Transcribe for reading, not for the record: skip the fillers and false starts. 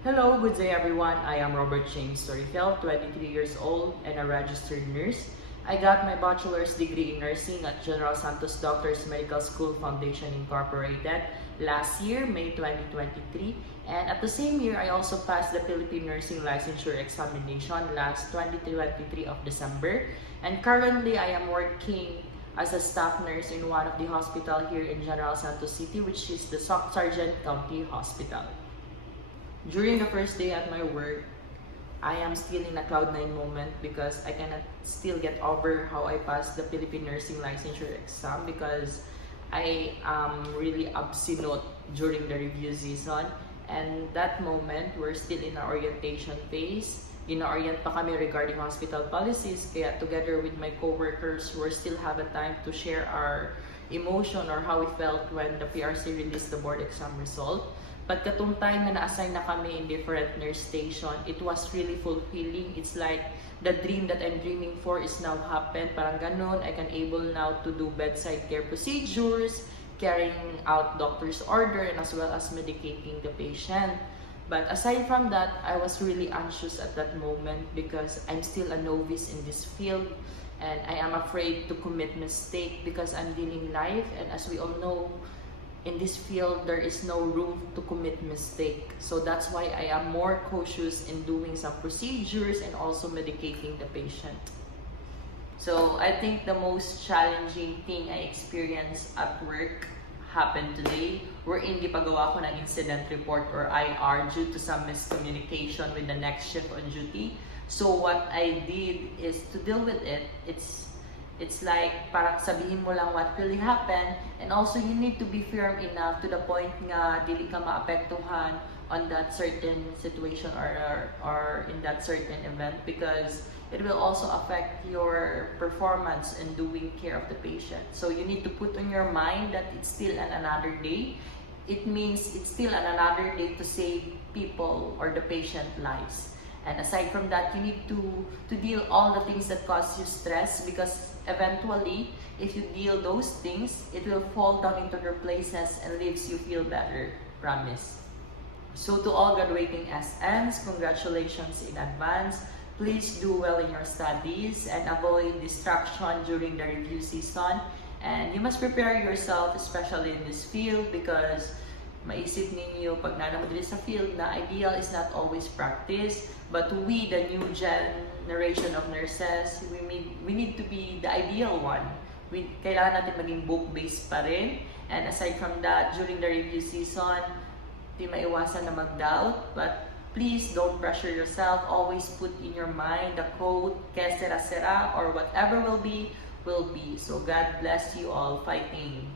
Hello, good day everyone. I am Robert James Torifel, 23 years old and a registered nurse. I got my bachelor's degree in nursing at General Santos Doctors Medical School Foundation Incorporated last year, May 2023. And at the same year, I also passed the Philippine Nursing Licensure Examination last 2023 of December. And currently, I am working as a staff nurse in one of the hospital here in General Santos City, which is the Sargent County Hospital. During the first day at my work, I am still in a cloud-9 moment because I cannot still get over how I passed the Philippine Nursing Licensure exam because I am really absent during the review season. And that moment, we're still in our orientation phase. Ina-orient pa kami regarding hospital policies, kaya together with my co-workers, we still have a time to share our emotion or how we felt when the PRC released the board exam result. But katong time na na-assign na kami in different nurse station, it was really fulfilling. It's like the dream that I'm dreaming for is now happened. Parang ganon, I can able now to do bedside care procedures, carrying out doctor's order, and as well as medicating the patient. But aside from that, I was really anxious at that moment because I'm still a novice in this field and I am afraid to commit mistake because I'm dealing life, and as we all know, in this field, there is no room to commit mistake. So that's why I am more cautious in doing some procedures and also medicating the patient. So I think the most challenging thing I experienced at work happened today, wherein gipagawa ko ng incident report or IR due to some miscommunication with the next shift on duty. So what I did is to deal with it. It's like parang sabihin mo lang what really happened, and also you need to be firm enough to the point nga dili ka maapektuhan on that certain situation or in that certain event because it will also affect your performance in doing care of the patient. So you need to put on your mind that it's still another day. It means it's still another day to save people or the patient lives. And aside from that, you need to deal all the things that cause you stress because eventually, if you deal those things, it will fall down into their places and leaves you feel better. Promise. So to all graduating SMs, congratulations in advance. Please do well in your studies and avoid distraction during the review season. And you must prepare yourself, especially in this field, because maisip ninyo pag nanamo dili sa field na ideal is not always practice, but we, the new generation of nurses, we need to be the ideal one. Kailangan natin maging book-based pa rin. And aside from that, during the review season, di maiwasan na mag-doubt, but please don't pressure yourself. Always put in your mind the quote, que sera sera, or whatever will be, will be. So God bless you all. Fighting.